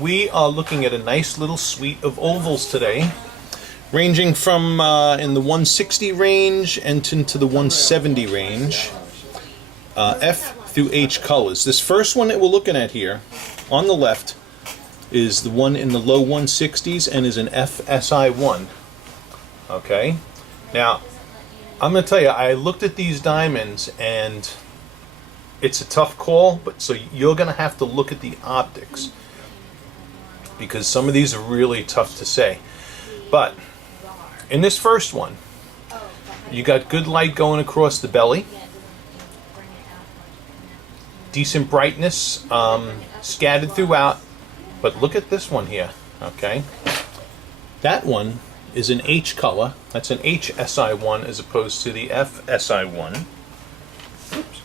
we are looking at a nice little suite of ovals today, ranging from in the 160 range and into the 170 range, F through H colors. This first one that we're looking at here on the left is the one in the low 160s and is an SI1. Okay, now I'm going to tell you, I looked at these diamonds and it's a tough call, but so you're going to have to look at the optics because some of these are really tough to say. But in this first one, you got good light going across the belly, decent brightness scattered throughout, but look at this one here, okay? That one is an H color. That's an H SI1 as opposed to the F SI1. Oops.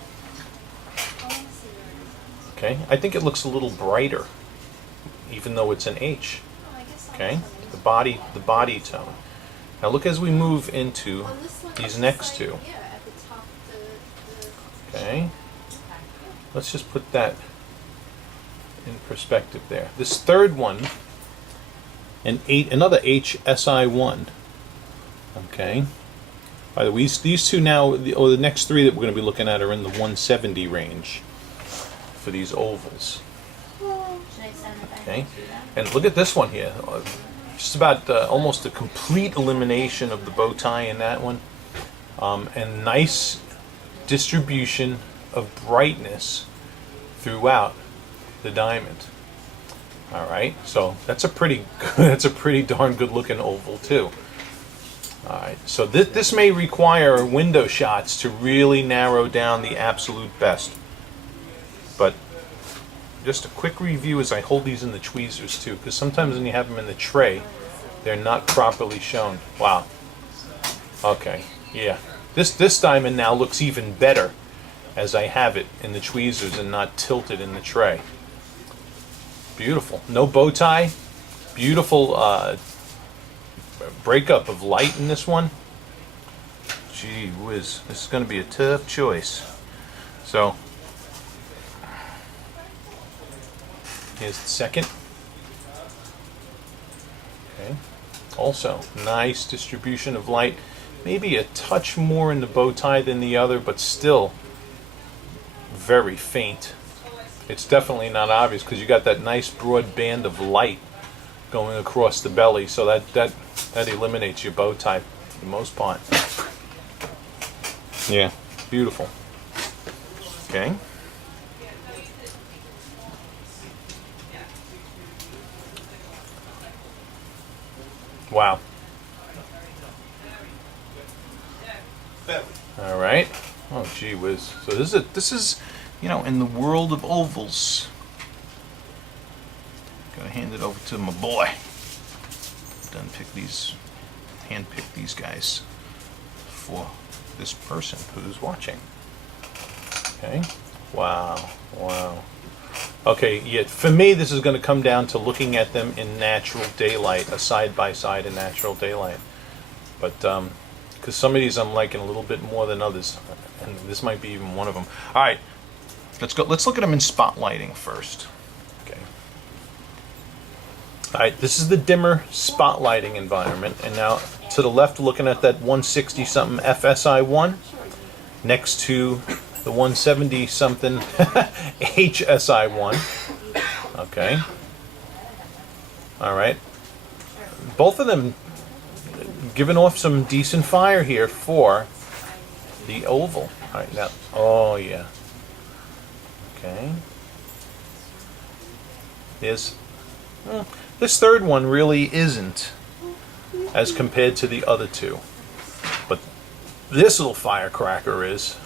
Okay, I think it looks a little brighter, even though it's an H. Okay, the body tone. Now look as we move into these next two. Okay, let's just put that in perspective there. This third one, another H SI1. Okay. By the way, these two now, the next three that we're going to be looking at are in the 170 range for these ovals. Okay, and look at this one here. Just about almost a complete elimination of the bow tie in that one, and nice distribution of brightness throughout the diamond. All right, so that's a pretty darn good looking oval too. All right, so this may require window shots to really narrow down the absolute best. But just a quick review as I hold these in the tweezers too, because sometimes when you have them in the tray, they're not properly shown. Wow. Okay, yeah. This diamond now looks even better as I have it in the tweezers and not tilted in the tray. Beautiful. No bow tie. Beautiful breakup of light in this one. Gee whiz, this is going to be a tough choice. So here's the second. Okay. Also, nice distribution of light. Maybe a touch more in the bow tie than the other, but still very faint. It's definitely not obvious because you got that nice broad band of light going across the belly, so that eliminates your bow tie for the most part. Yeah, beautiful. Okay. Wow. All right. Oh, gee whiz. So this is, you know, in the world of ovals. Gotta hand it over to my boy. Hand pick these guys for this person who's watching. Okay. Wow. Wow. Okay, yeah, for me this is going to come down to looking at them in natural daylight, a side-by-side in natural daylight. But, because some of these I'm liking a little bit more than others, and this might be even one of them. Alright, let's look at them in spotlighting first. Okay. Alright, this is the dimmer spotlighting environment, and now to the left looking at that 160 something FSI1 next to the 170 something HSI1. Okay. All right. Both of them giving off some decent fire here for the oval. All right, now. Oh yeah. Okay. This third one really isn't as compared to the other two, but this little firecracker is.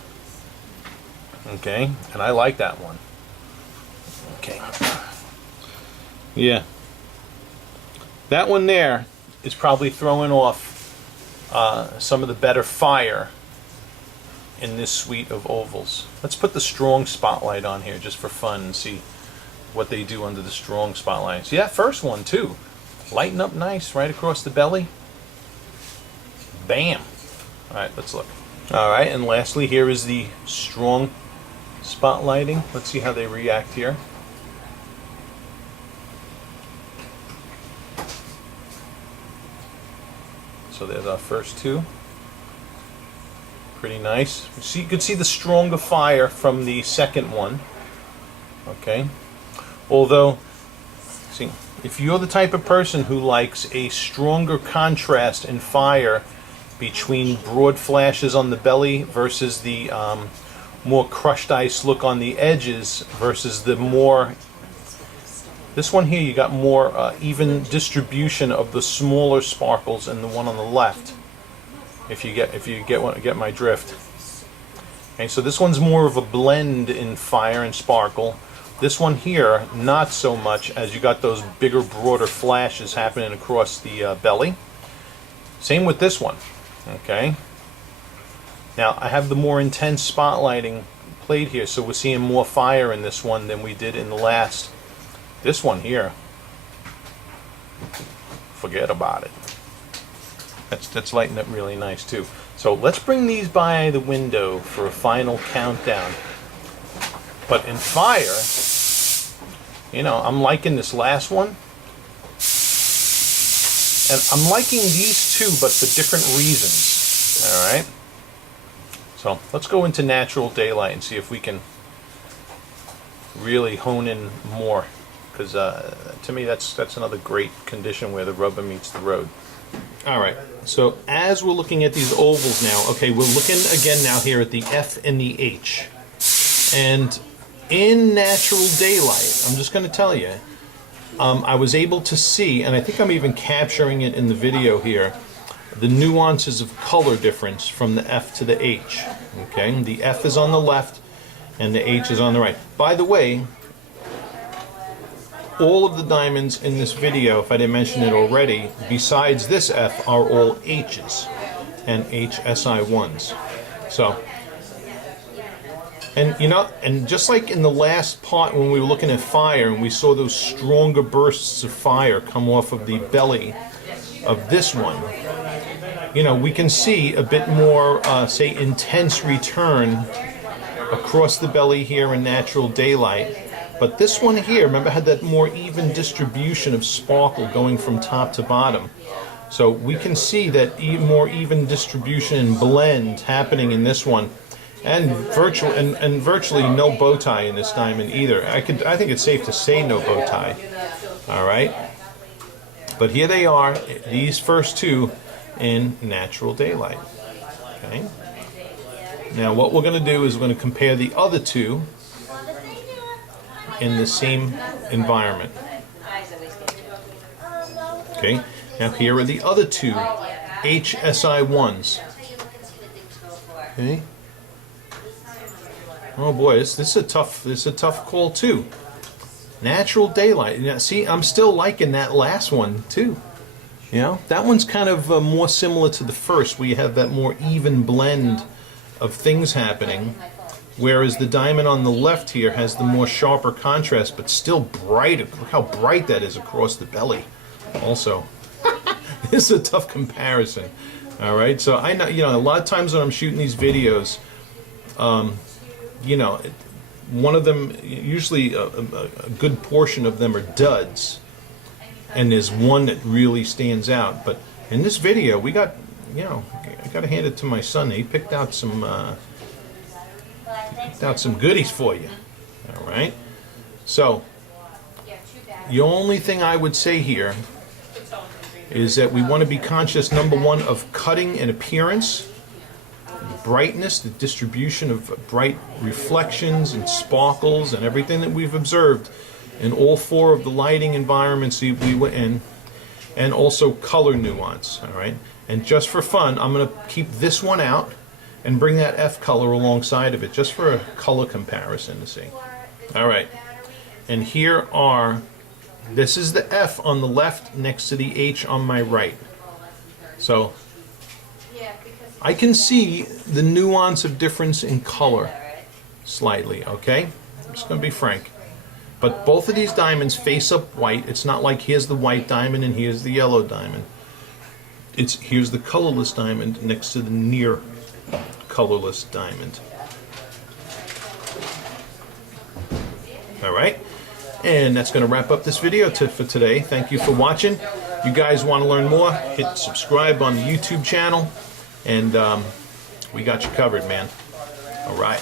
Okay, and I like that one. Okay. Yeah. That one there is probably throwing off some of the better fire in this suite of ovals. Let's put the strong spotlight on here just for fun and see what they do under the strong spotlights. Yeah, first one too. Lighten up nice right across the belly. Bam. Alright, let's look. Alright, and lastly here is the strong spotlighting. Let's see how they react here. So there's our first two. Pretty nice. You could see the stronger fire from the second one. Okay. Although, see, if you're the type of person who likes a stronger contrast in fire between broad flashes on the belly versus the more crushed ice look on the edges versus the more, this one here you got more even distribution of the smaller sparkles in the one on the left. If you get my drift. Okay, so this one's more of a blend in fire and sparkle. This one here, not so much, as you got those bigger, broader flashes happening across the belly. Same with this one. Okay. Now I have the more intense spotlighting played here, so we're seeing more fire in this one than we did in the last. This one here, forget about it. That's lighting up really nice too. So let's bring these by the window for a final countdown. But in fire, you know, I'm liking this last one. And I'm liking these two, but for different reasons. Alright? So let's go into natural daylight and see if we can really hone in more. Because to me, that's another great condition where the rubber meets the road. Alright, so as we're looking at these ovals now, okay, we're looking again now here at the F and the H. And in natural daylight, I'm just going to tell you, I was able to see, and I think I'm even capturing it in the video here, the nuances of color difference from the F to the H. Okay, the F is on the left and the H is on the right. By the way, all of the diamonds in this video, if I didn't mention it already, besides this F, are all H's and SI1s. So, and you know, and just like in the last part when we were looking at fire and we saw those stronger bursts of fire come off of the belly of this one, you know, we can see a bit more, say, intense return across the belly here in natural daylight. But this one here, remember, had that more even distribution of sparkle going from top to bottom. So we can see that more even distribution and blend happening in this one. And virtually no bow tie in this diamond either. I think it's safe to say no bow tie. All right. But here they are, these first two in natural daylight. Okay. Now what we're going to do is we're going to compare the other two in the same environment. Okay. Now here are the other two HSI1s. Okay. Oh boy, this is a tough call too. Natural daylight. Now, see, I'm still liking that last one too. You know, that one's kind of more similar to the first, where you have that more even blend of things happening, whereas the diamond on the left here has the more sharper contrast, but still bright. Look how bright that is across the belly. Also, this is a tough comparison. All right, so I know, you know, a lot of times when I'm shooting these videos, you know, one of them, usually a good portion of them are duds, and there's one that really stands out. But in this video, we got, you know, I got to hand it to my son. He picked out some goodies for you. All right. So the only thing I would say here is that we want to be conscious, number one, of cutting and appearance. Brightness, the distribution of bright reflections and sparkles and everything that we've observed in all four of the lighting environments we went in, and also color nuance. All right, and just for fun, I'm going to keep this one out and bring that F color alongside of it just for a color comparison to see. All right, and here are, this is the F on the left next to the H on my right. So I can see the nuance of difference in color slightly, okay? I'm just going to be frank. But both of these diamonds face up white. It's not like here's the white diamond and here's the yellow diamond. Here's the colorless diamond next to the near colorless diamond. All right? And that's going to wrap up this video for today. Thank you for watching. You guys want to learn more, hit subscribe on the YouTube channel, and we got you covered, man. All right.